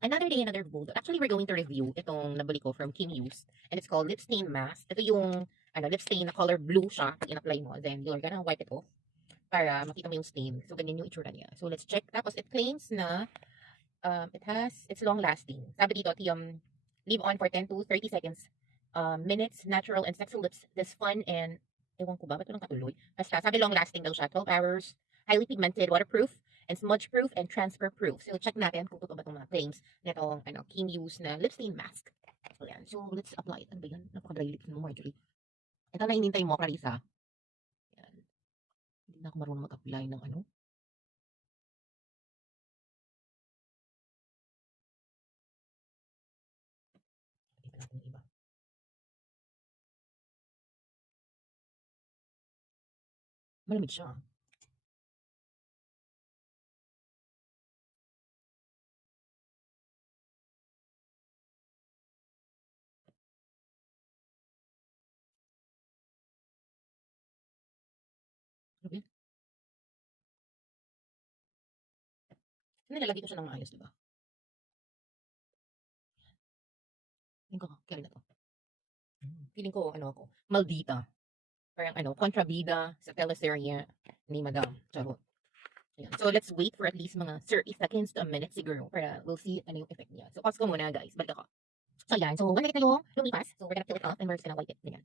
Another day, another gold. Actually, we're going to review itong nabili ko from Kim Used. And it's called Lip Stain Mask. Ito yung lip stain na color blue siya. Pag in-apply mo, then you're gonna wipe it off para makita mo yung stain. So, ganyan yung itsura niya. So, let's check. Tapos, it claims na it's long lasting. Sabi dito, leave on for 10 to 30 seconds. Minutes, natural and sexy lips. This fun and, ewan ko ba, ba't walang katuloy? Basta, sabi long lasting daw siya. 12 hours, highly pigmented, waterproof, and smudge proof and transfer proof. So, check natin kung totoo ba itong mga claims nitong Kim Used na lip stain mask. So, yan. So, let's apply it. Ano ba yan? Napaka-dry lips mo, Marjorie. Ito na hinintay mo, Clarissa. Yan. Hindi na ako marunong mag-apply ng ano. Dito natin yung iba. Malamig siya. Okay. Nilalagay ko siya ng maayos, diba? Feeling ko, carry na to. Feeling ko, ako, maldita. Parang kontrabida sa teleserye ni Madam Charot. Ayan. So, let's wait for at least mga 30 seconds to a minute siguro para we'll see ano yung effect niya. So, pause ko muna, guys. Balik ako. So, ayan. So, one minute na yung lumipas. So, we're gonna peel it off and we're just gonna wipe it. Ayan.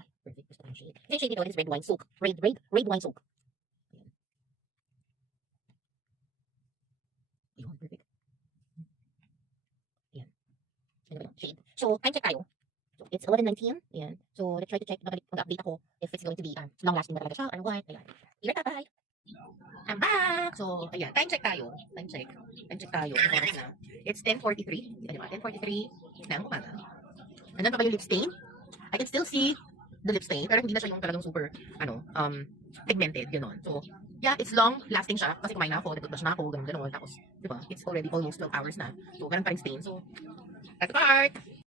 Ay, perfect. Gusto ko yung shade. Yung shade nito is red wine soak. Red wine soak. Ayan. Ayun, perfect. Ayan. Ano ba yun? Shade. So, time check tayo. So, it's 11:19. Ayan. So, let's try to check. Mag-update ako if it's going to be long-lasting na talaga siya or what. Ayan. Here, tatay. I'm back! So, ayan. Time check tayo. Time check tayo. Ang oras na. It's 10:43. Diba? 10:43 ng umaga. Nandun pa ba yung lip stain? I can still see the lip stain, pero hindi na siya yung talagang super, pigmented, gano'n. So, yeah, it's long-lasting siya. Kasi kumain na ako, nag-toothbrush na ako, gano'n. Tapos, diba? It's already almost 12 hours na. So, ganun pa rin stain. So, that's the part!